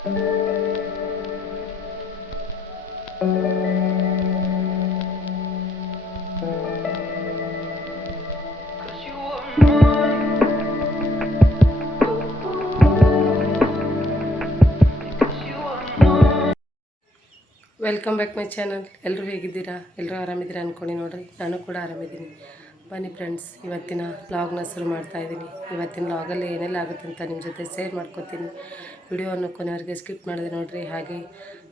Welcome back my channel ಎಲ್ಲರೂ ಹೇಗಿದ್ದೀರಾ? ಎಲ್ಲರೂ ಆರಾಮಿದ್ದೀರಾ ಅಂದ್ಕೊಂಡು ನೋಡಿರಿ ನಾನು ಕೂಡ ಆರಾಮಿದ್ದೀನಿ. ಬನ್ನಿ ಫ್ರೆಂಡ್ಸ್, ಇವತ್ತಿನ ವ್ಲಾಗ್ನ ಶುರು ಮಾಡ್ತಾ ಇದ್ದೀನಿ. ಇವತ್ತಿನ ವ್ಲಾಗಲ್ಲಿ ಏನೆಲ್ಲ ಆಗುತ್ತೆ ಅಂತ ನಿಮ್ಮ ಜೊತೆ ಶೇರ್ ಮಾಡ್ಕೊತೀನಿ. ವಿಡಿಯೋವನ್ನು ಕೊನೆವರೆಗೆ ಸ್ಕಿಪ್ ಮಾಡಿದೆ ನೋಡಿರಿ. ಹಾಗೆ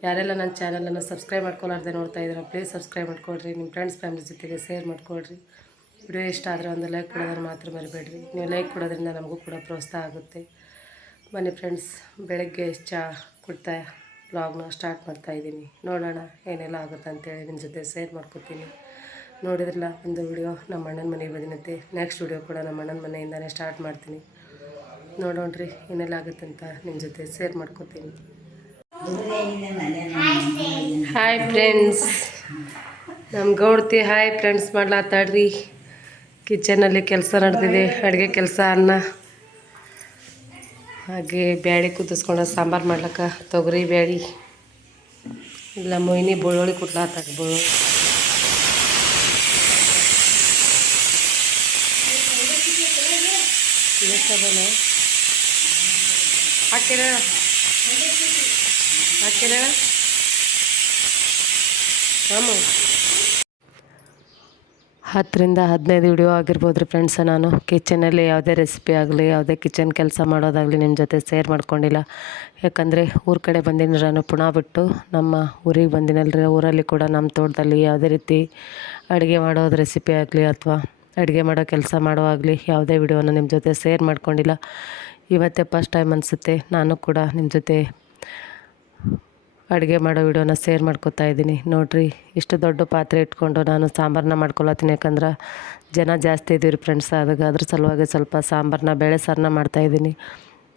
ಯಾರೆಲ್ಲ ನನ್ನ ಚಾನಲನ್ನು ಸಬ್ಸ್ಕ್ರೈಬ್ ಮಾಡ್ಕೊಲಾರ್ದೆ ನೋಡ್ತಾ ಇದ್ದೀರಾ ಪ್ಲೀಸ್ ಸಬ್ಸ್ಕ್ರೈಬ್ ಮಾಡ್ಕೊಳ್ರಿ ನಿಮ್ಮ ಫ್ರೆಂಡ್ಸ್ ಫ್ಯಾಮಿಲಿ ಜೊತೆಗೆ ಶೇರ್ ಮಾಡ್ಕೊಳ್ರಿ ವಿಡಿಯೋ ಇಷ್ಟ ಆದರೆ ಒಂದು ಲೈಕ್ ಕೊಡೋದನ್ನು ಮಾತ್ರ ಮರಿಬೇಡ್ರಿ. ನೀವು ಲೈಕ್ ಕೊಡೋದ್ರಿಂದ ನಮಗೂ ಕೂಡ ಪ್ರೋತ್ಸಾಹ ಆಗುತ್ತೆ. ಬನ್ನಿ ಫ್ರೆಂಡ್ಸ್, ಬೆಳಗ್ಗೆ ಚಹಾ ಕುಡ್ತಾ ವ್ಲಾಗ್ನ ಸ್ಟಾರ್ಟ್ ಮಾಡ್ತಾ ಇದ್ದೀನಿ. ನೋಡೋಣ ಏನೆಲ್ಲ ಆಗುತ್ತೆ ಅಂತೇಳಿ ನಿಮ್ಮ ಜೊತೆ ಶೇರ್ ಮಾಡ್ಕೊತೀನಿ. ನೋಡಿದ್ರಲ್ಲ, ಒಂದು ವಿಡಿಯೋ ನಮ್ಮ ಅಣ್ಣನ ಮನೆಗೆ ಬಂದಿನಂತೆ. ನೆಕ್ಸ್ಟ್ ವಿಡಿಯೋ ಕೂಡ ನಮ್ಮ ಅಣ್ಣನ ಮನೆಯಿಂದನೇ ಸ್ಟಾರ್ಟ್ ಮಾಡ್ತೀನಿ. ನೋಡೋಣ್ರಿ, ಏನೆಲ್ಲ ಆಗುತ್ತೆ ಅಂತ ನಿಮ್ಮ ಜೊತೆ ಶೇರ್ ಮಾಡ್ಕೊತೀನಿ. ಹಾಯ್ ಫ್ರೆಂಡ್ಸ್ ನಮ್ಮ ಗೌಡ್ತಿ ಹಾಯ್ ಫ್ರೆಂಡ್ಸ್ ಮಾಡ್ಲಾತಾಡ್ರಿ ಕಿಚನಲ್ಲಿ ಕೆಲಸ ನಡೆದಿದೆ, ಅಡುಗೆ ಕೆಲಸ, ಅನ್ನ. ಹಾಗೆ ಬ್ಯಾಳಿ ಕುದಿಸ್ಕೊಂಡು ಸಾಂಬಾರು ಮಾಡ್ಲಕ್ಕ ತೊಗರಿ, ಬ್ಯಾಳಿ. ಇಲ್ಲ, ಮೊಯ್ನಿ, ಬೆಳ್ಳುಳ್ಳಿ ಕುಟ್ಲಾತಾಗ ಬೆಳ್ಳುಳ್ಳಿ. ಎಷ್ಟದನ ಹಾಕಿರ? ಹತ್ತರಿಂದ ಹದಿನೈದು ವಿಡಿಯೋ ಆಗಿರ್ಬೋದು ರೀ ಫ್ರೆಂಡ್ಸ ನಾನು ಕಿಚನಲ್ಲಿ ಯಾವುದೇ ರೆಸಿಪಿ ಆಗಲಿ, ಯಾವುದೇ ಕಿಚನ್ ಕೆಲಸ ಮಾಡೋದಾಗಲಿ ನಿಮ್ಮ ಜೊತೆ ಸೇರ್ ಮಾಡ್ಕೊಂಡಿಲ್ಲ. ಯಾಕಂದರೆ ಊರ ಕಡೆ ಬಂದಿನಿ ನಾನು ಪುನಃ ಬಿಟ್ಟು ನಮ್ಮ ಊರಿಗೆ ಬಂದಿನಲ್ರಿ. ಊರಲ್ಲಿ ಕೂಡ ನಮ್ಮ ತೋಟದಲ್ಲಿ ಯಾವುದೇ ರೀತಿ ಅಡುಗೆ ಮಾಡೋದು ರೆಸಿಪಿ ಆಗಲಿ ಅಥವಾ ಅಡುಗೆ ಮಾಡೋ ಕೆಲಸ ಮಾಡೋವಾಗಲಿ ಯಾವುದೇ ವಿಡಿಯೋನ ನಿಮ್ಮ ಜೊತೆ ಶೇರ್ ಮಾಡ್ಕೊಂಡಿಲ್ಲ. ಇವತ್ತೇ ಫಸ್ಟ್ ಟೈಮ್ ಅನಿಸುತ್ತೆ. ನಾನು ಕೂಡ ನಿಮ್ಮ ಜೊತೆ ಅಡುಗೆ ಮಾಡೋ ವಿಡಿಯೋನ ಶೇರ್ ಮಾಡ್ಕೊತಾ ಇದ್ದೀನಿ. ನೋಡಿರಿ, ಇಷ್ಟು ದೊಡ್ಡ ಪಾತ್ರೆ ಇಟ್ಕೊಂಡು ನಾನು ಸಾಂಬಾರನ್ನ ಮಾಡ್ಕೊಳತ್ತೀನಿ. ಯಾಕಂದ್ರೆ ಜನ ಜಾಸ್ತಿ ಇದ್ದೀವಿ ಫ್ರೆಂಡ್ಸ್ ಅದಕ್ಕೆ ಅದ್ರ ಸಲುವಾಗಿ ಸ್ವಲ್ಪ ಸಾಂಬಾರನ್ನ ಬೇಳೆ ಸಾರನ್ನ ಮಾಡ್ತಾಯಿದ್ದೀನಿ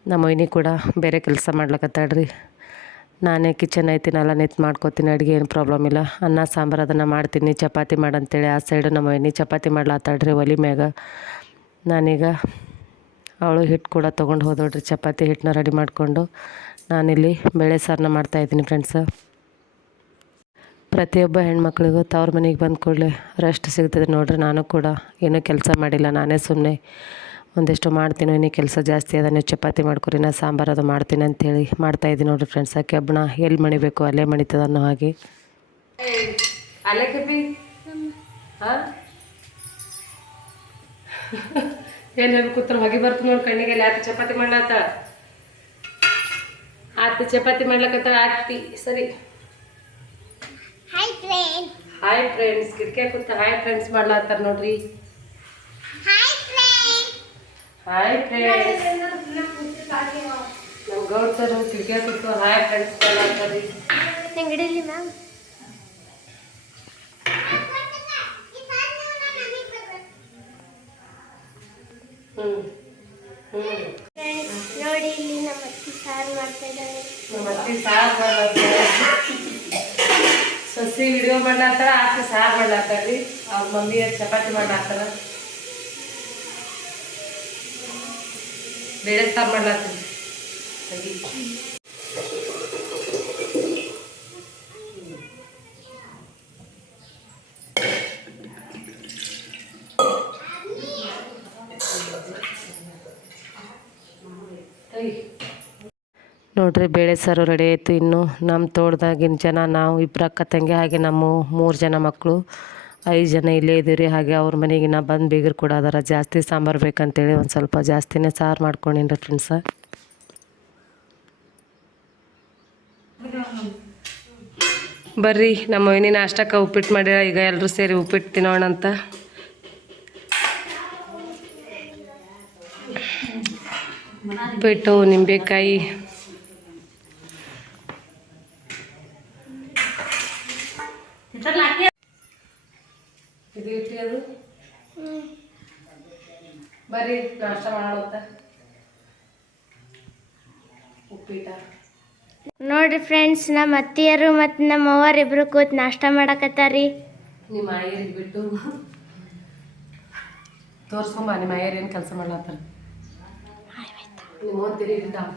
ನಮ್ಮ ಮೊಯ್ನಿ ಕೂಡ ಬೇರೆ ಕೆಲಸ ಮಾಡ್ಲಕತ್ತಾಳ್ರಿ. ನಾನೇ ಕಿಚನ್ ಐತಿನಲ್ಲ ನಿಂತು ಮಾಡ್ಕೊತೀನಿ, ಅಡುಗೆ ಏನು ಪ್ರಾಬ್ಲಮ್ ಇಲ್ಲ. ಅನ್ನ, ಸಾಂಬಾರು ಅದನ್ನು ಮಾಡ್ತೀನಿ, ಚಪಾತಿ ಮಾಡಂತೇಳಿ. ಆ ಸೈಡು ನಮ್ಮ ಮನೆ ಚಪಾತಿ ಮಾಡ್ಲಾತಾಡ್ರಿ ಒಲಿ ಮ್ಯಾಗ. ನಾನೀಗ ಅವಳು ಹಿಟ್ಟು ಕೂಡ ತೊಗೊಂಡು ಹೋದೋಡ್ರಿ ಚಪಾತಿ ಹಿಟ್ಟನ್ನ ರೆಡಿ ಮಾಡಿಕೊಂಡು. ನಾನಿಲ್ಲಿ ಬೇಳೆ ಸಾರನ್ನ ಮಾಡ್ತಾಯಿದ್ದೀನಿ ಫ್ರೆಂಡ್ಸ ಪ್ರತಿಯೊಬ್ಬ ಹೆಣ್ಮಕ್ಳಿಗೂ ತವ್ರ ಮನೆಗೆ ಬಂದ ಕೂಡಲೇ ರೆಸ್ಟ್ ಸಿಗ್ತದೆ ನೋಡ್ರಿ, ನಾನು ಕೂಡ. ಏನೂ ಕೆಲಸ ಮಾಡಿಲ್ಲ, ನಾನೇ ಸುಮ್ಮನೆ ಒಂದಿಷ್ಟು ಮಾಡ್ತೀನೋ ಇನ್ನೇ ಕೆಲಸ ಜಾಸ್ತಿ ಅದ ನೀವು ಚಪಾತಿ ಮಾಡ್ಕೊರಿ ನಾ ಸಾಂಬಾರು ಅದು ಮಾಡ್ತೀನಿ ಅಂತೇಳಿ ಮಾಡ್ತಾಯಿದ್ದೀನಿ ನೋಡಿರಿ ಫ್ರೆಂಡ್ಸ್ ಆ ಕೆಬ್ಬಣ ಎಲ್ಲಿ ಮಣಿಬೇಕು ಅಲ್ಲೇ ಮಣಿತದ ಅನ್ನೋ ಹಾಗೆ. ಅಲ್ಲೇ ಏನು ಕೂತ್ರ ಹೊಗೆ ಬರ್ತು ನೋಡಿ ಕಣ್ಣಿಗೆ ಆತಿ ಚಪಾತಿ ಮಾಡ್ಲಾತ. ಆತಿ ಚಪಾತಿ ಮಾಡ್ಲಕತ್ತಾಳ ಆತಿ ಸರಿ. ಹಾಯ್ ಫ್ರೆಂಡ್ ಹಾಯ್ ಫ್ರೆಂಡ್ಸ್ ಕಿಟಕಿ ಕೂತ ಹಾಯ್ ಫ್ರೆಂಡ್ಸ್ ಮಾಡ್ಲಾತ್ತಾರ ನೋಡ್ರಿ. ಹಾಯ್ ಫ್ರೆಂಡ್ಸ್ ನಮ್ಮ ಗೌಡ್ತರು ಕಿಟಕಿ ಕೂತು ಹಾಯ್ ಫ್ರೆಂಡ್ಸ್ ಮಾಡ್ಲಾತ್ತಾರ್ರಿ ನಂಗೆ ಹಿಡೀಲಿ ಮ್ಯಾಮ್ ಹ್ಞೂ ಹ್ಞೂ ನೋಡಿ ಇಲ್ಲಿ ನಮ್ಮ ಅತ್ತಿ ಸಾರು ಮಾಡ್ತಾ ನಮ್ಮ ಅತ್ತಿ ಸಾರು ಮಾಡ್ಲಾತ್ತಾರ ಸಸಿ ವಿಡಿಯೋ ಮಾಡ್ಲಾತ್ತಾರ ಆಕೆ ಸಾರು ರೀ ಅವ್ರ ಮಮ್ಮಿ ಚಪಾತಿ ಮಾಡ್ಲಾತ್ತಾರ ಬೇಳೆ ಸಾರು. ಮಾಡ್ಲಾತೀನಿ. ನೋಡ್ರಿ, ಬೇಳೆ ಸಾರು ರೆಡಿ ಆಯಿತು ಇನ್ನು. ನಮ್ಮ ತೋಟದಾಗಿನ ಜನ ನಾವು ಇಬ್ಬರು ಅಕ್ಕ ತಂಗಿ ಹಾಗೆ ನಮ್ಮ ಮೂರು ಜನ ಮಕ್ಕಳು. ಐದು ಜನ ಇಲ್ಲೇ ಇದ್ದೀವಿ ಹಾಗೆ ಅವ್ರ ಮನೆಗೆ ನಾ ಬಂದು ಬೀಗರು ಕೂಡ ಅದಾರ. ಜಾಸ್ತಿ ಸಾಂಬಾರು ಬೇಕಂತೇಳಿ ಒಂದು ಸ್ವಲ್ಪ ಜಾಸ್ತಿನೇ ಸಾರು ಮಾಡ್ಕೊಂಡೀನಿ ಫ್ರೆಂಡ್ಸ ಬರ್ರಿ, ನಮ್ಮ ಮನೆ ನಾಷ್ಟಕ್ಕೆ ಉಪ್ಪಿಟ್ಟು ಮಾಡಿರ, ಈಗ ಎಲ್ಲರೂ ಸೇರಿ ಉಪ್ಪಿಟ್ಟು ತಿನ್ನೋಣ ಅಂತ. ಉಪ್ಪಿಟ್ಟು, ನಿಂಬೆಕಾಯಿ. ಇದು ಇಟ್ಟಿ ಅದು? ಬರ್ರಿ ನಾಷ್ಟ ಮಾಡುತ್ತ ಉಪ್ಪಿಟ್ಟ? ನೋಡ್ರಿ ಫ್ರೆಂಡ್ಸ್ ನಮ್ಮ ಅತ್ತಿಯರು ಮತ್ತು ನಮ್ಮ ಅವ್ವಾರು ಇಬ್ರು ಕೂತ್ ನಾಷ್ಟ ಮಾಡಕತ್ತಾರಿ. ನಿಮ್ಮ ಆಯರಿಗೆ ಬಿಟ್ಟು ತೋರ್ಸ್ಕೊಂಬ ನಿಮ್ಮ ಆಯರ್ ಏನು ಕೆಲಸ ಮಾಡ್ಲತ್ತಾರ? ನಿಮ್ಮ ಓದ್ತೀರಿ ಇರ್ತಾವ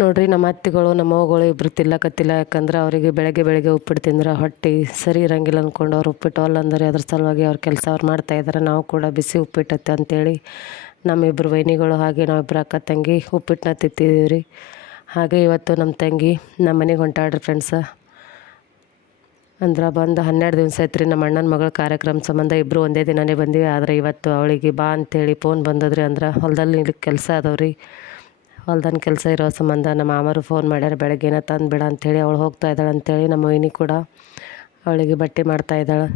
ನೋಡ್ರಿ ನಮ್ಮ ಅತ್ತಿಗಳು, ನಮ್ಮ ಅವ್ಗಳು ಇಬ್ಬರು ತಿಲ್ಲಕತ್ತಿಲ್ಲ ಯಾಕಂದ್ರೆ ಅವರಿಗೆ ಬೆಳಗ್ಗೆ ಬೆಳಗ್ಗೆ ಉಪ್ಪಿಟ್ಟು ತಿಂದ್ರೆ ಹೊಟ್ಟೆ ಸರಿ ಇರಂಗಿಲ್ಲ ಅಂದ್ಕೊಂಡು ಅವ್ರು ಉಪ್ಪಿಟ್ಟು ಅಲ್ಲ ಅಂದರೆ ಅದ್ರ ಸಲುವಾಗಿ ಅವ್ರ ಕೆಲಸ ಅವ್ರು ಮಾಡ್ತಾ ಇದ್ದಾರೆ. ನಾವು ಕೂಡ ಬಿಸಿ ಉಪ್ಪಿಟ್ಟತ್ತೆ ಅಂತೇಳಿ ನಮ್ಮಿಬ್ಬರು ವೈನಿಗಳು ಹಾಗೆ ನಾವಿಬ್ಬರು ಅಕ್ಕ ತಂಗಿ ಉಪ್ಪಿಟ್ಟನ್ನ ತಿಂತಿದ್ದೀವಿ ರೀ ಹಾಗೆ ಇವತ್ತು ನಮ್ಮ ತಂಗಿ, ನಮ್ಮ ಮನೆಗೆ ಹೊಂಟಾಡ್ರಿ ಫ್ರೆಂಡ್ಸ ಅಂದ್ರೆ ಬಂದು ಹನ್ನೆರಡು ದಿವಸ ಆಯ್ತು ರೀ ನಮ್ಮ ಅಣ್ಣನ ಮಗಳ ಕಾರ್ಯಕ್ರಮ ಸಂಬಂಧ ಇಬ್ಬರು ಒಂದೇ ದಿನವೇ ಬಂದಿವಿ. ಆದರೆ ಇವತ್ತು ಅವಳಿಗೆ ಬಾ ಅಂತೇಳಿ ಫೋನ್ ಬಂದದ್ರಿ ಅಂದ್ರೆ ಹೊಲದಲ್ಲಿ ಕೆಲಸ ಅದಾವ್ರಿ. ಹೊಲ್ದನ ಕೆಲಸ ಇರೋ ಸಂಬಂಧ ನಮ್ಮ ಮಾಮರು ಫೋನ್ ಮಾಡ್ಯಾರ, ಬೆಳಗ್ಗೆನ ತಂದು ಬಿಡ ಅಂಥೇಳಿ ಅವಳು ಹೋಗ್ತಾ ಇದ್ದಾಳೆ ಅಂಥೇಳಿ ನಮ್ಮ ಮೈನಿ ಕೂಡ ಅವಳಿಗೆ ಬಟ್ಟೆ ಮಾಡ್ತಾ ಇದ್ದಾಳೆ.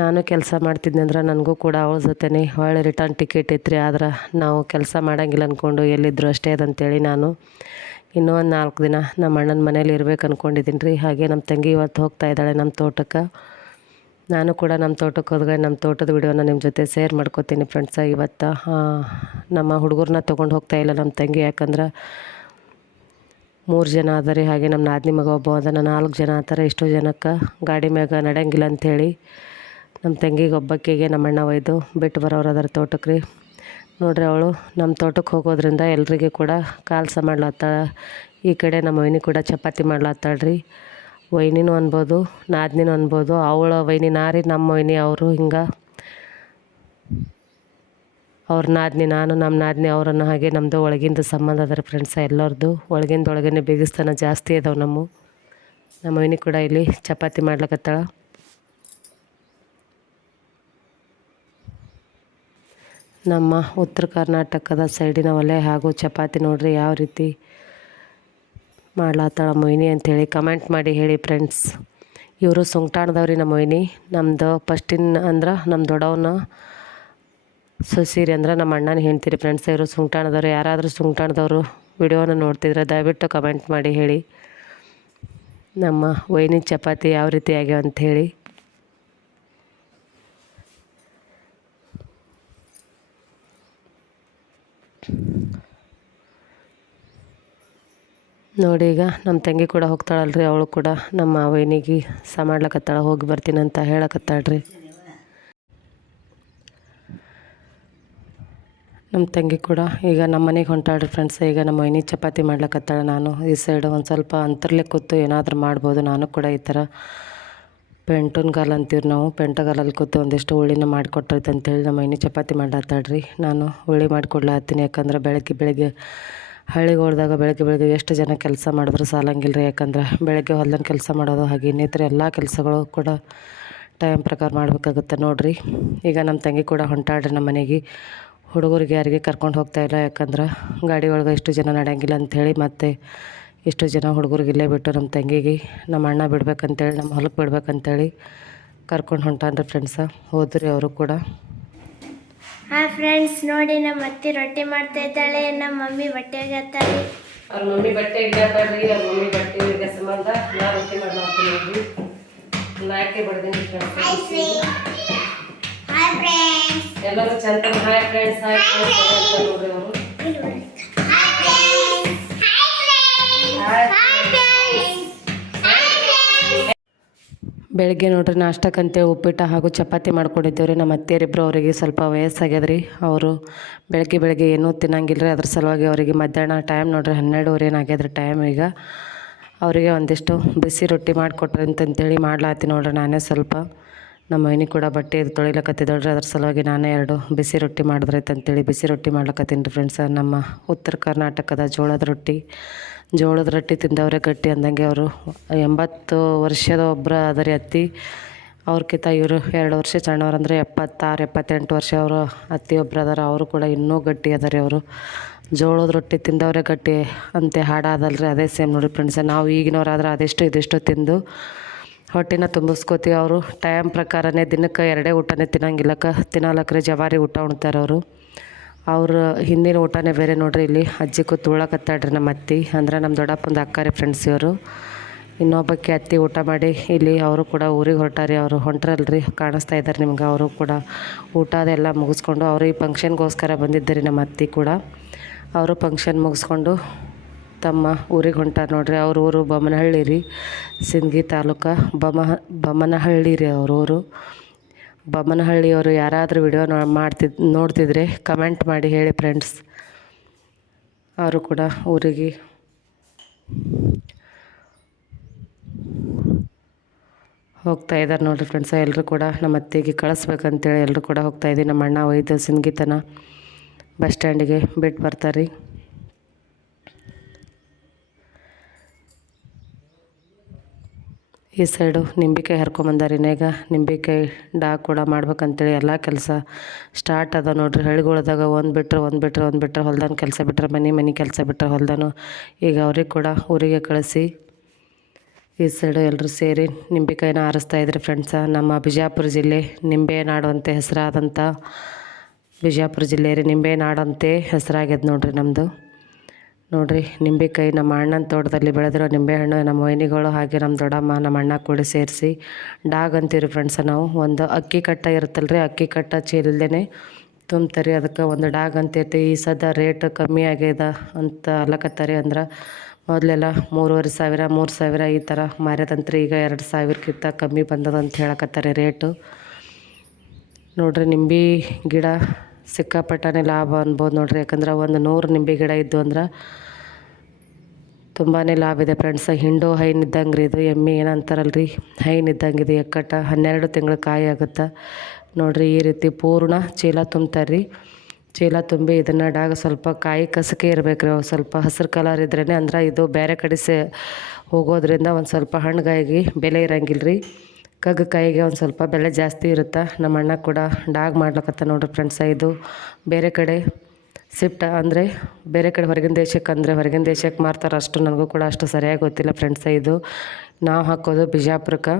ನಾನು ಕೆಲಸ ಮಾಡ್ತಿದ್ದೆ ಅಂದ್ರೆ ನನಗೂ ಕೂಡ ಅವಳ ಜೊತೆನೇ ಹೊಳ್ಳಿ ರಿಟರ್ನ್ ಟಿಕೆಟ್ ಇತ್ತು ರೀ ಆದ್ರೆ ನಾವು ಕೆಲಸ ಮಾಡೋಂಗಿಲ್ಲ ಅಂದ್ಕೊಂಡು ಎಲ್ಲಿದ್ದರು ಅಷ್ಟೇ ಅದಂತೇಳಿ ನಾನು ಇನ್ನೂ ಒಂದು ನಾಲ್ಕು ದಿನ ನಮ್ಮ ಅಣ್ಣನ ಮನೇಲಿ ಇರ್ಬೇಕು ಅಂದ್ಕೊಂಡಿದ್ದೀನಿ ರೀ ಹಾಗೆ ನಮ್ಮ ತಂಗಿ ಇವತ್ತು ಹೋಗ್ತಾ ಇದ್ದಾಳೆ ನಮ್ಮ ತೋಟಕ್ಕೆ. ನಾನು ಕೂಡ ನಮ್ಮ ತೋಟಕ್ಕೆ ಹೋದಾಗ ನಮ್ಮ ತೋಟದ ವಿಡಿಯೋನ ನಿಮ್ಮ ಜೊತೆ ಶೇರ್ ಮಾಡ್ಕೋತೀನಿ ಫ್ರೆಂಡ್ಸ ಇವತ್ತು ನಮ್ಮ ಹುಡುಗರನ್ನ ತೊಗೊಂಡು ಹೋಗ್ತಾ ಇಲ್ಲ ನಮ್ಮ ತಂಗಿ. ಯಾಕಂದ್ರೆ ಮೂರು ಜನ ಅದರಿ ಹಾಗೆ ನಮ್ಮ ನಾದಿನಿ ಮಗ ಒಬ್ಬ ಅದನ್ನು ನಾಲ್ಕು ಜನ ಆ ಥರ ಇಷ್ಟು ಜನಕ್ಕೆ ಗಾಡಿ ಮ್ಯಾಗ ನಡೆಯಂಗಿಲ್ಲ ಅಂಥೇಳಿ ನಮ್ಮ ತಂಗಿಗೆ ಒಬ್ಬಕ್ಕಿಗೆ ನಮ್ಮ ಅಣ್ಣ ಒಯ್ದು ಬಿಟ್ಟು ಬರೋರು ಅದರ ತೋಟಕ್ಕೆ ರೀ ನೋಡ್ರಿ ಅವಳು, ನಮ್ಮ ತೋಟಕ್ಕೆ ಹೋಗೋದ್ರಿಂದ ಎಲ್ರಿಗೆ ಕೂಡ ಕಾಲ್ಸ ಮಾಡ್ಲತ್ತಾಳ ಈ ಕಡೆ ನಮ್ಮ ಮೈನಿ ಕೂಡ ಚಪಾತಿ ಮಾಡ್ಲತ್ತಾಳ್ರಿ. ವೈನಿನೂ ಅನ್ಬೋದು, ನಾದ್ನಿನೂ ಅನ್ಬೋದು, ಅವಳ ವೈನಿ ನಾರಿ, ನಮ್ಮ ವೈನಿ ಅವರು ಹಿಂಗೆ. ಅವ್ರ ನಾದ್ನಿ ನಾನು, ನಮ್ಮ ನಾದಿನಿ ಅವರನ್ನು ಹಾಗೆ ನಮ್ಮದು ಒಳಗಿಂದ ಸಂಬಂಧ ಅದರ ಫ್ರೆಂಡ್ಸ ಎಲ್ಲರದ್ದು ಒಳಗಿಂದ ಒಳಗನೆ ಬೇಗಿಸ್ತಾನ ಜಾಸ್ತಿ ಇದಾವೆ ನಮ್ಮ. ನಮ್ಮ ವೈನಿ ಕೂಡ ಇಲ್ಲಿ ಚಪಾತಿ ಮಾಡ್ಲಕತ್ತಾಳ. ನಮ್ಮ ಉತ್ತರ ಕರ್ನಾಟಕದ ಸೈಡಿನ ಒಲೆ ಹಾಗೂ ಚಪಾತಿ ನೋಡ್ರಿ ಯಾವ ರೀತಿ ಮಾಡ್ಲಾತ್ತಾಳ ಮೊಯ್ನಿ ಅಂಥೇಳಿ ಕಮೆಂಟ್ ಮಾಡಿ ಹೇಳಿ ಫ್ರೆಂಡ್ಸ್ ಇವರು ಸುಂಗ್ಟಾಣದವ್ರಿ ನಮ್ಮ ಮೊಯ್ನಿ. ನಮ್ಮದು ಫಸ್ಟಿನ ಅಂದ್ರೆ ನಮ್ಮ ದೊಡ್ಡವನ ಸೊಸೀರಿ ಅಂದ್ರೆ ನಮ್ಮ ಅಣ್ಣನ ಹೇಳ್ತೀರಿ ಫ್ರೆಂಡ್ಸ್ ಇವರು ಸುಂಗ್ಟಾಣದವ್ರು. ಯಾರಾದರೂ ಸುಂಗ್ಟಾಣದವರು ವಿಡಿಯೋನ ನೋಡ್ತಿದ್ರೆ ದಯವಿಟ್ಟು ಕಮೆಂಟ್ ಮಾಡಿ ಹೇಳಿ. ನಮ್ಮ ವೈನಿ ಚಪಾತಿ ಯಾವ ರೀತಿ ಆಗ್ಯಾವ ಅಂತ ಹೇಳಿ. ನೋಡಿ ಈಗ ನಮ್ಮ ತಂಗಿ ಕೂಡ ಹೋಗ್ತಾಳಲ್ರಿ, ಅವಳು ಕೂಡ ನಮ್ಮ ಮಾವಿನಿಗೆ ಸ ಮಾಡ್ಲಕತ್ತಾಳ, ಹೋಗಿ ಬರ್ತೀನಿ ಅಂತ ಹೇಳಕತ್ತಾಳ್ರಿ. ನಮ್ಮ ತಂಗಿ ಕೂಡ ಈಗ ನಮ್ಮ ಮನೆಗೆ ಹೊಂಟಾಳ್ರಿ ಫ್ರೆಂಡ್ಸ್ ಈಗ ನಮ್ಮ ವೈನಿ ಚಪಾತಿ ಮಾಡ್ಲಕತ್ತಾಳ ನಾನು. ಈ ಸೈಡ್ ಒಂದು ಸ್ವಲ್ಪ ಅಂತರ್ಲೆ ಕೂತು ಏನಾದರೂ ಮಾಡ್ಬೋದು, ನಾನು ಕೂಡ ಈ ಥರ ಪೆಂಟನ್ಗಾಲ್ ಅಂತೀವಿ ನಾವು. ಪೆಂಟಗಾಲಲ್ಲಿ ಕೂತು ಒಂದಿಷ್ಟು ಹುಳಿನ ಮಾಡಿಕೊಟ್ಟೈತೆ ಅಂತೇಳಿ ನಮ್ಮ ವೈನಿ ಚಪಾತಿ ಮಾಡ್ಲತ್ತಾಳ್ರಿ. ನಾನು ಹುಳಿ ಮಾಡಿಕೊಡ್ಲಾತ್ತೀನಿ, ಯಾಕಂದ್ರೆ ಬೆಳಗ್ಗೆ ಬೆಳಗ್ಗೆ ಹಳ್ಳಿಗೆ ಹೊಡೆದಾಗ ಬೆಳಗ್ಗೆ ಬೆಳಗ್ಗೆ ಎಷ್ಟು ಜನ ಕೆಲಸ ಮಾಡಿದ್ರು ಸಾಲಂಗಿಲ್ಲ ರೀ ಯಾಕಂದ್ರೆ ಬೆಳಗ್ಗೆ ಹೊಲ್ದಂಗೆ ಕೆಲಸ ಮಾಡೋದು ಹಾಗೆ ಇನ್ನಿತರ ಎಲ್ಲ ಕೆಲಸಗಳು ಕೂಡ ಟೈಮ್ ಪ್ರಕಾರ ಮಾಡಬೇಕಾಗುತ್ತೆ ನೋಡಿರಿ. ಈಗ ನಮ್ಮ ತಂಗಿ ಕೂಡ ಹೊಂಟಾಡ್ರಿ ನಮ್ಮ ಮನೆಗೆ. ಹುಡುಗರಿಗೆ ಯಾರಿಗೆ ಕರ್ಕೊಂಡು ಹೋಗ್ತಾ ಇಲ್ಲ. ಯಾಕಂದ್ರೆ ಗಾಡಿ ಒಳಗೆ ಇಷ್ಟು ಜನ ನಡೆಯಂಗಿಲ್ಲ ಅಂಥೇಳಿ ಮತ್ತು ಇಷ್ಟು ಜನ ಹುಡುಗರಿಗೆ ಇಲ್ಲೇ ಬಿಟ್ಟು ನಮ್ಮ ತಂಗಿಗೆ ನಮ್ಮ ಅಣ್ಣ ಬಿಡ್ಬೇಕಂತೇಳಿ, ನಮ್ಮ ಹೊಲಕ್ಕೆ ಬಿಡ್ಬೇಕಂತೇಳಿ ಕರ್ಕೊಂಡು ಹೊಂಟಾನ್ರಿ ಫ್ರೆಂಡ್ಸ ಹೋದ್ರಿ ಅವರು ಕೂಡ. ಹಾಯ್ ಫ್ರೆಂಡ್ಸ್ ನೋಡಿ ನಮ್ಮ ಅತ್ತಿ ರೊಟ್ಟಿ ಮಾಡ್ತಾ ಇದ್ದಾಳೆ ನಮ್ಮ ಮಮ್ಮಿ ಬಟ್ಟೆ ಒಗ್ಯಾತಾಳೆ ಅವ್ರ ಮಮ್ಮಿ ಬಟ್ಟೆ ಇಡ್ಲಾತಾಳ್ರಿ ಅವ್ರ ಮಮ್ಮಿ ಬಟ್ಟೆ ಈಗ ಸಂಬಂಧ ನಾ ರೊಟ್ಟಿ ಮಾಡ್ಲಾತೀನಿ ನೋಡ್ರಿ ನಾಯಕ್ಕೆ ಬಡ್ದೀನಿ ಹಾಯ್ ಫ್ರೆಂಡ್ಸ್ ಎಲ್ಲರೂ ಚಂದ ಹಾಯ್ ಫ್ರೆಂಡ್ಸ್ ಹಾಯ್ ಫ್ರೆಂಡ್ಸ್ ನೋಡ್ರಿ ಅವರು. ಬೆಳಗ್ಗೆ ನೋಡ್ರಿ ನಾಷ್ಟಕ್ಕಂತೆ ಉಪ್ಪಿಟ್ಟು ಹಾಗೂ ಚಪಾತಿ ಮಾಡ್ಕೊಂಡಿದ್ದೇವೆ ರೀ ನಮ್ಮ ಅತ್ತೆಯರಿಬ್ಬರು ಅವರಿಗೆ ಸ್ವಲ್ಪ ವಯಸ್ಸಾಗ್ಯದ ರೀ ಅವರು ಬೆಳಗ್ಗೆ ಬೆಳಗ್ಗೆ ಏನೂ ತಿನ್ನಂಗಿಲ್ಲ ರೀ ಅದ್ರ ಸಲುವಾಗಿ ಅವರಿಗೆ ಮಧ್ಯಾಹ್ನ ಟೈಮ್ ನೋಡ್ರಿ. ಹನ್ನೆರಡುವರೆ ಏನಾಗ್ಯದ ರೀ ಟೈಮ್ ಈಗ. ಅವರಿಗೆ ಒಂದಿಷ್ಟು ಬಿಸಿ ರೊಟ್ಟಿ ಮಾಡಿಕೊಟ್ರಿ ಅಂತಂತೇಳಿ ಮಾಡ್ಲಾತಿ ನೋಡ್ರಿ ನಾನೇ ಸ್ವಲ್ಪ. ನಮ್ಮ ಮೈನಿ ಕೂಡ ಬಟ್ಟೆ ಇದು ತೊಳಿಲಕತ್ತಿದ್ದಳ್ರಿ. ಅದ್ರ ಸಲುವಾಗಿ ನಾನೇ ಎರಡು ಬಿಸಿ ರೊಟ್ಟಿ ಮಾಡಿದ್ರೈತೆ ಅಂತೇಳಿ ಬಿಸಿ ರೊಟ್ಟಿ ಮಾಡ್ಲಕತ್ತೀನಿ ರೀ ಫ್ರೆಂಡ್ಸ ನಮ್ಮ ಉತ್ತರ ಕರ್ನಾಟಕದ ಜೋಳದ ರೊಟ್ಟಿ. ಜೋಳದ ರೊಟ್ಟಿ ತಿಂದವರೇ ಗಟ್ಟಿ ಅಂದಂಗೆ ಅವರು. ಎಂಬತ್ತು ವರ್ಷದ ಒಬ್ಬರು ಅದರಿ ಅತ್ತಿ. ಅವ್ರಕ್ಕಿಂತ ಇವರು ಎರಡು ವರ್ಷ ಸಣ್ಣವ್ರು ಅಂದರೆ ಎಪ್ಪತ್ತಾರು, ಎಪ್ಪತ್ತೆಂಟು ವರ್ಷ ಅವರು ಅತ್ತಿ ಒಬ್ರು ಅದಾರ. ಅವರು ಕೂಡ ಇನ್ನೂ ಗಟ್ಟಿ ಅದಾರೆ ಅವರು. ಜೋಳದ ರೊಟ್ಟಿ ತಿಂದವರೇ ಗಟ್ಟಿ ಅಂತೆ, ಹಾಡಾದಲ್ರಿ ಅದೇ ಸೇಮ್ ನೋಡಿ ಫ್ರೆಂಡ್ಸ್ ನಾವು ಈಗಿನವ್ರಾದ್ರೆ ಅದೆಷ್ಟು ಇದೆಷ್ಟು ತಿಂದು ಹೊಟ್ಟೆನ ತುಂಬಿಸ್ಕೋತೀವಿ ಅವರು. ಟೈಮ್ ಪ್ರಕಾರನೇ ದಿನಕ್ಕೆ ಎರಡೇ ಊಟನೇ ತಿನ್ನಂಗಿಲ್ಲಕ್ಕ. ತಿನ್ನಲಕ್ರೆ ಜವಾರಿ ಊಟ ಉಣ್ತಾರೆ ಅವರು. ಅವ್ರ ಹಿಂದಿನ ಊಟನೇ ಬೇರೆ ನೋಡ್ರಿ, ಇಲ್ಲಿ ಅಜ್ಜಿ ಕೂತು ಉಳಕತ್ತಾಡ್ರಿ ನಮ್ಮ ಅತ್ತಿ. ಅಂದ್ರೆ ನಮ್ಮ ದೊಡ್ಡಪ್ಪಂದು ಅಕ್ಕಾರಿ ಫ್ರೆಂಡ್ಸ್ ಇವರು. ಇನ್ನೊಬ್ಬಕ್ಕೆ ಅತ್ತಿ ಊಟ ಮಾಡಿ, ಇಲ್ಲಿ ಅವರು ಕೂಡ ಊರಿಗೆ ಹೊರಟಾರಿ, ಅವರು ಹೊಂಟ್ರಲ್ರಿ, ಕಾಣಿಸ್ತಾ ಇದ್ದಾರೆ ನಿಮ್ಗೆ, ಅವರು ಕೂಡ ಊಟ ಅದೆಲ್ಲ ಮುಗಿಸ್ಕೊಂಡು, ಅವರು ಈ ಫಂಕ್ಷನ್ಗೋಸ್ಕರ ಬಂದಿದ್ದಾರೆ ನಮ್ಮ ಅತ್ತಿ ಕೂಡ. ಅವರು ಫಂಕ್ಷನ್ ಮುಗಿಸ್ಕೊಂಡು ತಮ್ಮ ಊರಿಗೆ ಹೊಂಟಾರ ನೋಡ್ರಿ, ಅವ್ರ ಊರು ಬೊಮ್ಮನಹಳ್ಳಿ ರೀ, ಸಿಂದಗಿ ತಾಲೂಕು ಬೊಮ್ಮ ಬೊಮ್ಮನಹಳ್ಳಿ ರೀ ಅವ್ರ ಊರು. ಬೊಮ್ಮನಹಳ್ಳಿಯವರು ಯಾರಾದರೂ ವಿಡಿಯೋ ನೋ ಮಾಡ್ತಿದ್ ನೋಡ್ತಿದ್ರೆ ಕಮೆಂಟ್ ಮಾಡಿ ಹೇಳಿ ಫ್ರೆಂಡ್ಸ್ ಅವರು ಕೂಡ ಊರಿಗೆ. ಹೋಗ್ತಾ ಇದ್ದಾರೆ ನೋಡಿರಿ ಫ್ರೆಂಡ್ಸ ಎಲ್ಲರೂ ಕೂಡ ನಮ್ಮ ಅತ್ತೆಗೆ ಕಳಿಸ್ಬೇಕಂತೇಳಿ ಎಲ್ಲರೂ ಕೂಡ ಹೋಗ್ತಾ ಇದ್ದೀವಿ. ನಮ್ಮ ಅಣ್ಣ ಒಯ್ದು ಸಿಂಗಿತನ ಬಸ್ ಸ್ಟ್ಯಾಂಡಿಗೆ ಬಿಟ್ಟು ಬರ್ತಾರೆ ರೀ ಈ ಸೈಡು ನಿಂಬೆಕಾಯಿ ಹರ್ಕೊಂಬಂದಾರ ನೇಗ ನಿಂಬೆಕಾಯಿ ಡಾ ಕೂಡ ಮಾಡ್ಬೇಕಂತೇಳಿ ಎಲ್ಲ ಕೆಲಸ ಸ್ಟಾರ್ಟ್ ಅದ ನೋಡ್ರಿ. ಹಳ್ಳಿಗಳದಾಗ ಒಂದು ಬಿಟ್ಟರೆ ಒಂದು ಬಿಟ್ಟರೆ ಒಂದು ಬಿಟ್ಟರೆ ಹೊಲ್ದಾನ ಕೆಲಸ ಬಿಟ್ಟರೆ ಮನೆ ಮನೆ ಕೆಲಸ ಬಿಟ್ಟರೆ ಹೊಲ್ದಾನು. ಈಗ ಅವ್ರಿಗೆ ಕೂಡ ಊರಿಗೆ ಕಳಿಸಿ. ಈ ಸೈಡು ಎಲ್ಲರೂ ಸೇರಿ ನಿಂಬೆಕಾಯಿನ ಆರಿಸ್ತಾ ಇದ್ರಿ ಫ್ರೆಂಡ್ಸ ನಮ್ಮ ಬಿಜಾಪುರ ಜಿಲ್ಲೆ ನಿಂಬೆ ನಾಡು ಅಂತ ಹೆಸರಾದಂಥ ಬಿಜಾಪುರ ಜಿಲ್ಲೆ ರೀ. ನಿಂಬೆ ನಾಡು ಅಂತೆ ಹೆಸರಾಗ್ಯದ ನೋಡ್ರಿ ನಮ್ಮದು ನೋಡ್ರಿ ನಿಂಬೆಕಾಯಿ ನಮ್ಮ ಅಣ್ಣನ ತೋಟದಲ್ಲಿ ಬೆಳೆದಿರೋ ನಿಂಬೆಹಣ್ಣು ನಮ್ಮ ವೈನಿಗಳು ಹಾಗೆ ನಮ್ಮ ದೊಡ್ಡಮ್ಮ, ನಮ್ಮ ಅಣ್ಣ ಕೂಡ ಸೇರಿಸಿ ಡಾಗ್ ಅಂತೀವಿ ಫ್ರೆಂಡ್ಸ್ ನಾವು. ಒಂದು ಅಕ್ಕಿ ಕಟ್ಟ ಇರುತ್ತಲ್ಲ ರೀ ಅಕ್ಕಿ ಕಟ್ಟ ಚೀಲದೇ ತುಂಬ್ತಾರೆ ಅದಕ್ಕೆ ಒಂದು ಡಾಗ್ ಅಂತ ಇರ್ತೈತಿ ಈ ಸದ ರೇಟ್ ಕಮ್ಮಿ ಆಗ್ಯದ ಅಂತ ಅಲ್ಲಕತ್ತಾರೆ ಅಂದ್ರೆ ಮೊದಲೆಲ್ಲ ಮೂರುವರೆ ಸಾವಿರ, ಮೂರು ಸಾವಿರ ಈ ಥರ ಮಾರ್ಯದಂತ್ರಿ ಈಗ ಎರಡು ಸಾವಿರಕ್ಕಿಂತ ಕಮ್ಮಿ ಬಂದದ ಅಂತ ಹೇಳಕತ್ತಾರೆ ರೇಟು ನೋಡ್ರಿ, ನಿಂಬೆ ಗಿಡ ಸಿಕ್ಕಾಪಟ್ಟನೆ ಲಾಭ ಅನ್ಬೋದು ನೋಡ್ರಿ. ಯಾಕಂದ್ರೆ ಒಂದು ನೂರು ನಿಂಬೆ ಗಿಡ ಇದ್ದು ಅಂದ್ರೆ ತುಂಬಾ ಲಾಭ ಇದೆ ಫ್ರೆಂಡ್ಸ್ ಹಿಂಡು ಹೈನ್ ಇದ್ದಂಗೆ ರೀ ಇದು. ಎಮ್ಮೆ ಏನಂತಾರಲ್ಲ ರೀ ಹೈನ್ ಇದ್ದಂಗೆ ಇದು ಎಕ್ಕಟ್ಟ. ಹನ್ನೆರಡು ತಿಂಗಳು ಕಾಯಿ ಆಗುತ್ತೆ. ನೋಡ್ರಿ ಈ ರೀತಿ ಪೂರ್ಣ ಚೀಲ ತುಂಬ್ತಾರೆ ರೀ ಚೀಲ ತುಂಬಿ ಇದನ್ನು ಡಾಗ ಸ್ವಲ್ಪ ಕಾಯಿ ಕಸಕೆ ಇರ್ಬೇಕು ರೀ ಸ್ವಲ್ಪ ಹಸಿರು ಕಲರ್ ಇದ್ರೇ ಅಂದ್ರೆ ಇದು ಬೇರೆ ಕಡೆ ಸೇ ಹೋಗೋದ್ರಿಂದ ಒಂದು ಸ್ವಲ್ಪ ಹಣ್ಣುಗಾಗಿ ಬೆಲೆ ಇರೋಂಗಿಲ್ಲ ರೀ ಕಗ್ಗ ಕಾಯಿಗೆ ಒಂದು ಸ್ವಲ್ಪ ಬೆಲೆ ಜಾಸ್ತಿ ಇರುತ್ತೆ? ನಮ್ಮ ಅಣ್ಣ ಕೂಡ ಡಾಗ್ ಮಾಡ್ಲಕತ್ತ ನೋಡ್ರಿ ಫ್ರೆಂಡ್ಸ ಇದು. ಬೇರೆ ಕಡೆ ಶಿಫ್ಟ್ ಅಂದರೆ ಬೇರೆ ಕಡೆ ಹೊರಗಿನ ದೇಶಕ್ಕೆ ಅಂದರೆ ಹೊರಗಿನ ದೇಶಕ್ಕೆ ಮಾರ್ತಾರೆ ಅಷ್ಟು ನನಗೂ ಕೂಡ ಅಷ್ಟು ಸರಿಯಾಗಿ ಗೊತ್ತಿಲ್ಲ ಫ್ರೆಂಡ್ಸ ಇದು. ನಾವು ಹಾಕೋದು ಬಿಜಾಪುರಕ್ಕೆ.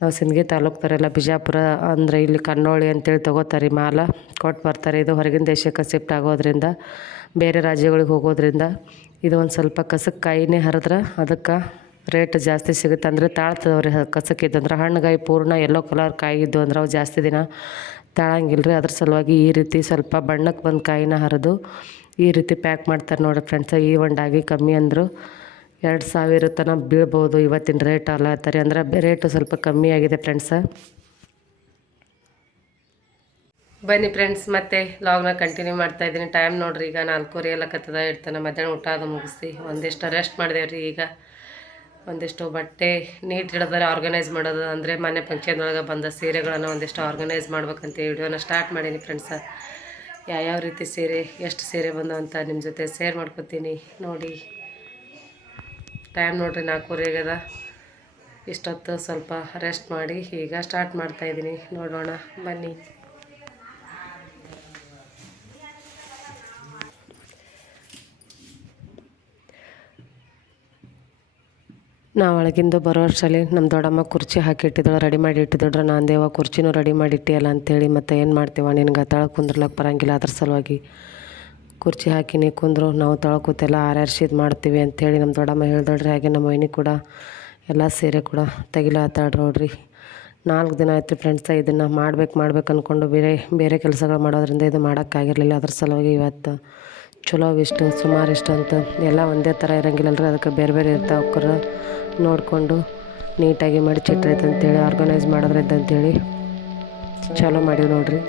ನಾವು ಸಿಂದಗಿ ತಾಲೂಕು ಥರ ಬಿಜಾಪುರ ಅಂದರೆ ಇಲ್ಲಿ ಕನ್ನೋಳಿ ಅಂತೇಳಿ ತೊಗೋತಾರೆ ಮಾಲ. ಕೊಟ್ಟು ಬರ್ತಾರೆ ಇದು ಹೊರಗಿನ ದೇಶಕ್ಕೆ ಶಿಫ್ಟ್ ಆಗೋದ್ರಿಂದ, ಬೇರೆ ರಾಜ್ಯಗಳಿಗೆ ಹೋಗೋದ್ರಿಂದ. ಇದು ಒಂದು ಸ್ವಲ್ಪ ಕಸಕ್ಕೆ ಕಾಯಿನೇ ಹರಿದ್ರೆ ಅದಕ್ಕೆ ರೇಟ್ ಜಾಸ್ತಿ ಸಿಗುತ್ತೆ ಅಂದರೆ ತಾಳ್ತದವ್ರಿ. ಕಸಕ್ಕಿದ್ದು ಹಣ್ಣುಗಾಯಿ ಪೂರ್ಣ ಎಲ್ಲೋ ಕಲರ್ ಕಾಯಿ ಇದ್ದು ಅಂದ್ರೆ ಅವು ಜಾಸ್ತಿ ದಿನ ತಾಳಂಗಿಲ್ಲ ರೀ ಅದ್ರ ಸಲುವಾಗಿ ಈ ರೀತಿ ಸ್ವಲ್ಪ ಬಣ್ಣಕ್ಕೆ ಬಂದು ಕಾಯಿನ ಹರಿದು ಈ ರೀತಿ ಪ್ಯಾಕ್ ಮಾಡ್ತಾರೆ ನೋಡಿರಿ ಫ್ರೆಂಡ್ಸ. ಈ ಒಂಡಾಗಿ ಕಮ್ಮಿ ಅಂದರು ಎರಡು ಸಾವಿರ ತನಕ ಬೀಳ್ಬೋದು ಇವತ್ತಿನ ರೇಟ್ ಅಲ್ಲ ತರಿ ಅಂದ್ರೆ ರೇಟು ಸ್ವಲ್ಪ ಕಮ್ಮಿ ಆಗಿದೆ ಫ್ರೆಂಡ್ಸ. ಬನ್ನಿ ಫ್ರೆಂಡ್ಸ್, ಮತ್ತೆ ಲಾಗ್ನ ಕಂಟಿನ್ಯೂ ಮಾಡ್ತಾ ಇದ್ದೀನಿ. ಟೈಮ್ ನೋಡ್ರಿ, ಈಗ ನಾಲ್ಕೂವರೆ ಎಲ್ಲ ಕತ್ತದ ಇರ್ತಾನೆ ಮಧ್ಯಾಹ್ನ ಊಟ ಅದು ಮುಗಿಸಿ ಒಂದಿಷ್ಟು ರೆಸ್ಟ್ ಮಾಡಿದೇವ್ರಿ ಈಗ. ಒಂದಿಷ್ಟು ಬಟ್ಟೆ ನೀಟ್ ಇಡೋದ್ರೆ ಆರ್ಗನೈಸ್ ಮಾಡೋದು ಅಂದರೆ ಮನೆ ಒಳಗೆ ಬಂದ ಸೀರೆಗಳನ್ನು ಒಂದಿಷ್ಟು ಆರ್ಗನೈಸ್ ಮಾಡ್ಬೇಕಂತ ವಿಡಿಯೋನ ಸ್ಟಾರ್ಟ್ ಮಾಡೀನಿ ಫ್ರೆಂಡ್ಸ ಯಾವ್ಯಾವ ರೀತಿ ಸೀರೆ, ಎಷ್ಟು ಸೀರೆ ಬಂದು ಅಂತ ನಿಮ್ಮ ಜೊತೆ ಶೇರ್ ಮಾಡ್ಕೊತೀನಿ. ನೋಡಿ ಟೈಮ್ ನೋಡಿರಿ ನಾಲ್ಕೂವರೆ ಆಗ್ಯದ. ಇಷ್ಟೊತ್ತು ಸ್ವಲ್ಪ ರೆಸ್ಟ್ ಮಾಡಿ ಈಗ ಸ್ಟಾರ್ಟ್ ಮಾಡ್ತಾಯಿದ್ದೀನಿ ನೋಡೋಣ, ಬನ್ನಿ. ನಾವು ಒಳಗಿಂದ ಬರೋ ಅಷ್ಟರಲ್ಲಿ ನಮ್ಮ ದೊಡ್ಡಮ್ಮ ಕುರ್ಚಿ ಹಾಕಿಟ್ಟಿದ್ದಳು ರೆಡಿ ಮಾಡಿ ಇಟ್ಟಿದ್ದಳು ನಾನು ದೇವ ಕುರ್ಚಿನೂ ರೆಡಿ ಮಾಡಿ ಇಟ್ಟಿಯಲ್ಲ ಅಂತೇಳಿ ಮತ್ತೆ ಏನು ಮಾಡ್ತೀವ? ನಿನಗೆ ತಳ ಕುಂದ್ರಲಕ್ಕೆ ಬರಂಗಿಲ್ಲ, ಅದ್ರ ಸಲುವಾಗಿ ಕುರ್ಚಿ ಹಾಕಿನಿ ಕುಂದ್ರು, ನಾವು ತಳ ಕೂತೆಲ್ಲ ಆರ್ಯಾರ್ಸಿದ್ ಮಾಡ್ತೀವಿ ಅಂಥೇಳಿ ನಮ್ಮ ದೊಡ್ಡಮ್ಮ ಹೇಳ್ದಳ್ರಿ. ಹಾಗೆ ನಮ್ಮ ಮೈನಿ ಕೂಡ, ಎಲ್ಲ ಸೀರೆ ಕೂಡ ತೆಗಿಲ ನೋಡ್ರಿ. ನಾಲ್ಕು ದಿನ ಆಯ್ತು ಫ್ರೆಂಡ್ಸ ಇದನ್ನು ಮಾಡ್ಬೇಕು ಮಾಡ್ಬೇಕು ಅಂದ್ಕೊಂಡು ಬೇರೆ ಬೇರೆ ಕೆಲಸಗಳು ಮಾಡೋದ್ರಿಂದ ಇದು ಮಾಡೋಕ್ಕಾಗಿರಲಿಲ್ಲ. ಅದ್ರ ಸಲುವಾಗಿ ಇವತ್ತು ಚಲೋ ಇಷ್ಟು, ಸುಮಾರು ಇಷ್ಟು ಅಂತ ಎಲ್ಲ ಒಂದೇ ಥರ ಇರಂಗಿಲ್ಲಲ್ರಿ ಅದಕ್ಕೆ ಬೇರೆ ಬೇರೆ ಇರ್ತಾವೆ ಅವ್ಕರ ನೋಡಿಕೊಂಡು ನೀಟಾಗಿ ಮಡಿಚಿಟ್ರೈತೆ ಅಂತೇಳಿ ಆರ್ಗನೈಸ್ ಮಾಡೋದ್ರೈತೆ ಅಂತೇಳಿ ಚಲೋ ಮಾಡೀವಿ ನೋಡ್ರಿ.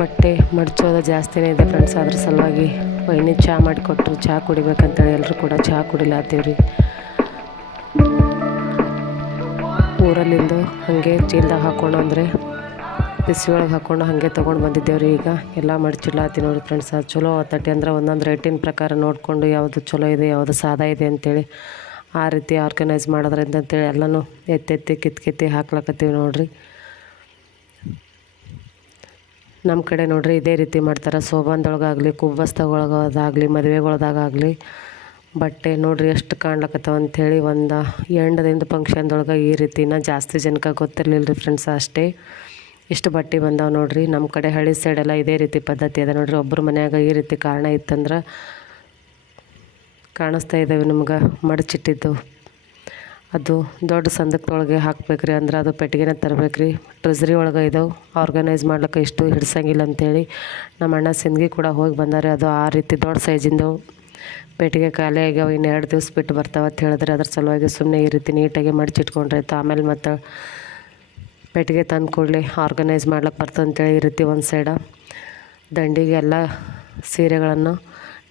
ಬಟ್ಟೆ ಮಡ್ಚೋದು ಜಾಸ್ತಿನೇ ಇದೆ ಫ್ರೆಂಡ್ಸ್ ಅದ್ರ ಸಲುವಾಗಿ ವೈನಿ ಚಹಾ ಮಾಡಿಕೊಟ್ರು ಚಹಾ ಕುಡಿಬೇಕಂತೇಳಿ ಎಲ್ಲರೂ ಕೂಡ ಚಹಾ ಕುಡಿಲಾತೀವ್ರಿ ಊರಲ್ಲಿಂದು ಹಾಗೆ ಚೀಲ್ದಾಗ ಹಾಕ್ಕೊಂಡು ಅಂದರೆ ಬಿಸಿ ಒಳಗೆ ಹಾಕ್ಕೊಂಡು ಹಾಗೆ ತೊಗೊಂಡು ಬಂದಿದ್ದೇವ್ರಿ ಈಗ. ಎಲ್ಲ ಮಡ್ಚಿಡ್ಲಾತಿ ನೋಡಿ ಫ್ರೆಂಡ್ಸ್ ಅದು ಚಲೋ ಆತಟಿ ಅಂದ್ರೆ ಒಂದೊಂದು ರೇಟಿನ ಪ್ರಕಾರ ನೋಡಿಕೊಂಡು ಯಾವುದು ಚಲೋ ಇದೆ, ಯಾವುದು ಸಾದಾ ಇದೆ ಅಂತೇಳಿ ಆ ರೀತಿ ಆರ್ಗನೈಸ್ ಮಾಡೋದ್ರಿಂದ ಅಂತೇಳಿ ಎಲ್ಲನೂ ಎತ್ತೆತ್ತಿ ಕಿತ್ತು ಕಿತ್ತಿ ಹಾಕ್ಲಕತ್ತೀವಿ ನೋಡ್ರಿ. ನಮ್ಮ ಕಡೆ ನೋಡ್ರಿ ಇದೇ ರೀತಿ ಮಾಡ್ತಾರೆ. ಸೋಬಾನ್ದೊಳಗಾಗಲಿ ಕುಬ್ಬಸ್ತಗೊಳಗದಾಗಲಿ ಮದುವೆಗಳ್ದಾಗಲಿ ಬಟ್ಟೆ ನೋಡ್ರಿ ಎಷ್ಟು ಕಾಣ್ಲಕತ್ತವ ಅಂಥೇಳಿ ಒಂದು ಎಂಡದಿಂದ ಫಂಕ್ಷನ್ದೊಳಗೆ ಈ ರೀತಿನ ಜಾಸ್ತಿ ಜನಕ್ಕೆ ಗೊತ್ತಿರಲಿಲ್ಲ ರೀ ಫ್ರೆಂಡ್ಸ್ ಅಷ್ಟೇ. ಇಷ್ಟು ಬಟ್ಟೆ ಬಂದಾವೆ ನೋಡಿರಿ. ನಮ್ಮ ಕಡೆ ಹಳ್ಳಿ ಸೈಡೆಲ್ಲ ಇದೇ ರೀತಿ ಪದ್ಧತಿ ಅದ ನೋಡಿರಿ. ಒಬ್ಬರು ಮನ್ಯಾಗ ಈ ರೀತಿ ಕಾರಣ ಇತ್ತಂದ್ರೆ ಕಾಣಿಸ್ತಾ ಇದ್ದಾವೆ ನಿಮ್ಗೆ ಮಡಚಿಟ್ಟಿದ್ದು. ಅದು ದೊಡ್ಡ ಸಂದಕ್ದೊಳಗೆ ಹಾಕ್ಬೇಕ್ರಿ ಅಂದ್ರೆ ಅದು ಪೆಟ್ಟಿಗೆನ ತರಬೇಕ್ರಿ. ಟ್ರೆಜರಿ ಒಳಗೆ ಇದಾವೆ. ಆರ್ಗನೈಸ್ ಮಾಡ್ಲಿಕ್ಕೆ ಇಷ್ಟು ಹಿಡ್ಸಂಗಿಲ್ಲ ಅಂತೇಳಿ ನಮ್ಮ ಅಣ್ಣ ಸಿಂದಗಿ ಕೂಡ ಹೋಗಿ ಬಂದಾರೆ. ಅದು ಆ ರೀತಿ ದೊಡ್ಡ ಸೈಜಿಂದು ಪೆಟ್ಟಿಗೆ ಖಾಲಿ ಆಗ್ಯಾವ. ಇನ್ನು ಎರಡು ದಿವ್ಸ ಬಿಟ್ಟು ಬರ್ತಾವೆ ಅಂತ ಹೇಳಿದ್ರೆ ಅದ್ರ ಸಲುವಾಗಿ ಸುಮ್ಮನೆ ಈ ರೀತಿ ನೀಟಾಗಿ ಮಡಚಿಟ್ಕೊಂಡ್ರೆ ಆಯ್ತು. ಆಮೇಲೆ ಮತ್ತು ಪೆಟ್ಟಿಗೆ ತಂದು ಕೂಡಲೇ ಆರ್ಗನೈಸ್ ಮಾಡ್ಲಿಕ್ಕೆ ಬರ್ತದೆ ಅಂತೇಳಿ ಈ ರೀತಿ ಒಂದು ಸೈಡ ದಂಡಿಗೆ ಎಲ್ಲ ಸೀರೆಗಳನ್ನು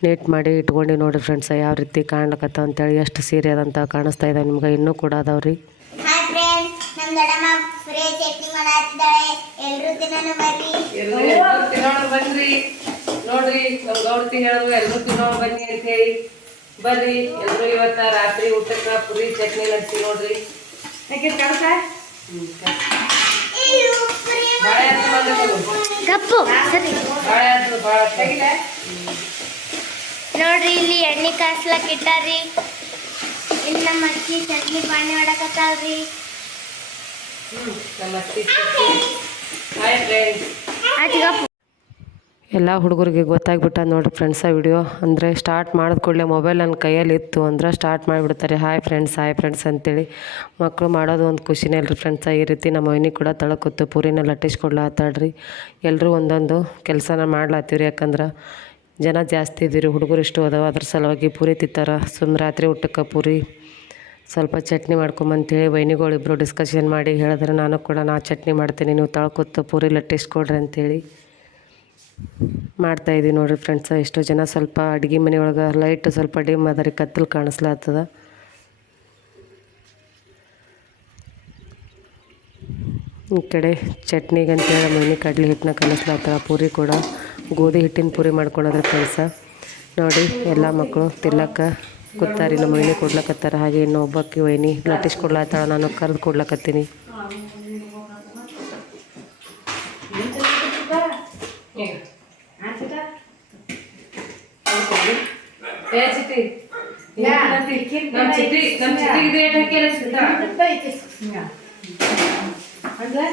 ನೀಟ್ ಮಾಡಿ ಇಟ್ಕೊಂಡು ನೋಡಿ ಫ್ರೆಂಡ್ಸ್ ಯಾವ ರೀತಿ ಕಾಣ್ಲಕತ್ತ ಅಂತೇಳಿ ಎಷ್ಟು ಸೀರೆ ಅದಂತ ಕಾಣಿಸ್ತಾ ಇದೆ ನಿಮ್ಗೆ ಇನ್ನೂ ಕೂಡ ಅದಾವೆ ರೀ ಹಾಯ್ ಫ್ರೆಂಡ್ಸ್ ನಮ್ಮ ದೊಡ್ಡಮ್ಮ ಚಟ್ನಿ ಮಾಡತ್ತಿದ್ದಾಳೆ ಎಲ್ರು ತಿನ್ನೋಣ ಬರ್ರಿ ಎಲ್ಲರೂ ತಿನ್ನೋಣ ಬನ್ರಿ. ನೋಡ್ರಿ ನಮ್ಮ ಗೌಡ್ತಿ ಹೇಳಿದ್ರು ಎಲ್ಲರೂ ತಿನ್ನೋಣ ಬನ್ನಿ ಅಂತ ಹೇಳಿ. ಬರ್ರಿ ಎಲ್ಲರೂ ಇವತ್ತ ರಾತ್ರಿ ಊಟಕ್ಕೆ ಪುರಿ ಚಟ್ನಿ ನಡೆಸಿ ನೋಡ್ರಿ. ಬಾಳೆ ಬಾಳೆ ಆತು. ನೋಡ್ರಿ ಇಲ್ಲಿ ಎಣ್ಣೆ ಕಾಸ್ಲಕ್ ಇಟ್ಟಾರಿ ಇಲ್ಲಿ ನಮ್ಮ ಅಕ್ಕಿ ಚಟ್ನಿ ಪಾನಿ ಮಾಡಕತ್ತಾವ್ರಿ ಎಲ್ಲ ಹುಡುಗರಿಗೆ ಗೊತ್ತಾಗ್ಬಿಟ್ಟ ನೋಡಿ ಫ್ರೆಂಡ್ಸ್ ಆ ವಿಡಿಯೋ ಅಂದರೆ ಸ್ಟಾರ್ಟ್ ಮಾಡಿದ ಕೂಡಲೇ ಮೊಬೈಲ್ ನನ್ನ ಕೈಯಲ್ಲಿ ಇತ್ತು ಅಂದ್ರೆ ಸ್ಟಾರ್ಟ್ ಮಾಡಿಬಿಡ್ತಾರೆ. ಹಾಯ್ ಫ್ರೆಂಡ್ಸ್ ಹಾಯ್ ಫ್ರೆಂಡ್ಸ್ ಅಂತೇಳಿ. ಮಕ್ಕಳು ಮಾಡೋದು ಒಂದು ಖುಷಿನೇ ಅಲ್ರಿ ಫ್ರೆಂಡ್ಸ ಈ ರೀತಿ ನಮ್ಮ ಮನೆ ಕೂಡ ತಳಕೊತ್ತು. ಪೂರಿನ ಲಟ್ಟಿಸ್ಕೊಡ್ಲಾತಾಡ್ರಿ ಎಲ್ಲರೂ ಒಂದೊಂದು ಕೆಲಸನ ಮಾಡ್ಲಾತೀವ್ರಿ ರೀ ಯಾಕಂದ್ರೆ ಜನ ಜಾಸ್ತಿ ಇದ್ದೀರಿ, ಹುಡುಗರು ಇಷ್ಟು ಅದಾವ, ಅದ್ರ ಸಲುವಾಗಿ ಪೂರಿ ತಿಂತಾರ. ಸುಮ್ಮನೆ ರಾತ್ರಿ ಊಟಕ್ಕೆ ಪೂರಿ, ಸ್ವಲ್ಪ ಚಟ್ನಿ ಮಾಡ್ಕೊಂಬಂತೇಳಿ ವೈನಿಗಳು ಇಬ್ಬರು ಡಿಸ್ಕಷನ್ ಮಾಡಿ ಹೇಳಿದ್ರೆ ನಾನು ಕೂಡ ನಾ ಚಟ್ನಿ ಮಾಡ್ತೀನಿ, ನೀವು ತಳ್ಕೊತ ಪೂರಿ ಲಟ್ಟಿಸ್ಕೊಡ್ರಿ ಅಂತೇಳಿ ಮಾಡ್ತಾಯಿದ್ದೀವಿ ನೋಡಿರಿ ಫ್ರೆಂಡ್ಸ ಎಷ್ಟೋ ಜನ ಸ್ವಲ್ಪ ಅಡುಗೆ ಮನೆಯೊಳಗೆ ಲೈಟ್ ಸ್ವಲ್ಪ ಡಿಮ್ ಅದರಿ ಕತ್ತಲು ಕಾಣಿಸ್ಲಾತ್ತದ ಈ ಕಡೆ ಚಟ್ನಿಗೆ ಅಂತೇಳಿ ಮೈನಿ ಕಡ್ಲೆ ಹಿಟ್ಟನ್ನ ಕಲಿಸ್ಲಾತ್ತಾರ ಪೂರಿ ಕೂಡ. ಗೋಧಿ ಹಿಟ್ಟಿನ ಪೂರಿ ಮಾಡ್ಕೊಳ್ಳೋದ್ರ ಕೆಲಸ. ನೋಡಿ ಎಲ್ಲ ಮಕ್ಕಳು ತಿಲ್ಲಕ್ಕ ಕೂತಾರಿ ನಮ್ಮ ಮೈನಿ ಕೊಡ್ಲಕತ್ತಾರ. ಹಾಗೆ ಇನ್ನು ಒಬ್ಬಕ್ಕೆ ವೈನಿ ಲಟ್ಟಿಸ್ ಕೊಡ್ಲಾತ್ತಾಳ ನಾನು ಕರೆದು ಕೊಡ್ಲಕತ್ತೀನಿ. ಏ ಚಿಟ್ಟಿ ನಮ್ಮ ಚಿಟ್ಟಿ ನಮ್ಮ ಚಿಟ್ಟಿಗೆ ಇದು ಏಟ್ ಹಾಕಿ ಹಾಯ್ ಫ್ರೆಂಡ್ಸ್ ಫ್ರೇ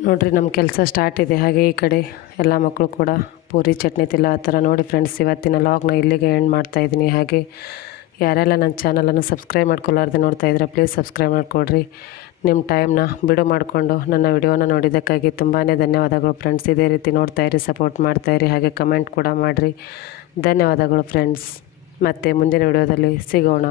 ನೋಡ್ರಿ ನಮ್ಮ ಕೆಲಸ ಸ್ಟಾರ್ಟ್ ಇದೆ. ಹಾಗೆ ಈ ಕಡೆ ಎಲ್ಲ ಮಕ್ಕಳು ಕೂಡ ಪೂರಿ, ಚಟ್ನಿ ತಿಲ್ಲ ಆ ಥರ ನೋಡಿ ಫ್ರೆಂಡ್ಸ್ ಇವತ್ತಿನ ಲಾಗ್ನ ಇಲ್ಲಿಗೆ ಎಂಡ್ ಮಾಡ್ತಾ ಇದ್ದೀನಿ. ಹಾಗೆ ಯಾರೆಲ್ಲ ನನ್ನ ಚಾನಲನ್ನು ಸಬ್ಸ್ಕ್ರೈಬ್ ಮಾಡ್ಕೊಳ್ಳಾರ್ದೆ ನೋಡ್ತಾ ಇದ್ರೆ ಪ್ಲೀಸ್ ಸಬ್ಸ್ಕ್ರೈಬ್ ಮಾಡಿಕೊಡ್ರಿ. ನಿಮ್ಮ ಟೈಮ್ನ ಬಿಡು ಮಾಡಿಕೊಂಡು ನನ್ನ ವಿಡಿಯೋನ ನೋಡಿದ್ದಕ್ಕಾಗಿ ತುಂಬಾ ಧನ್ಯವಾದಗಳು ಫ್ರೆಂಡ್ಸ್. ಇದೇ ರೀತಿ ನೋಡ್ತಾ ಇರಿ, ಸಪೋರ್ಟ್ ಮಾಡ್ತಾಯಿರಿ ಹಾಗೆ ಕಮೆಂಟ್ ಕೂಡ ಮಾಡಿರಿ. ಧನ್ಯವಾದಗಳು ಫ್ರೆಂಡ್ಸ್. ಮತ್ತು ಮುಂದಿನ ವಿಡಿಯೋದಲ್ಲಿ ಸಿಗೋಣ.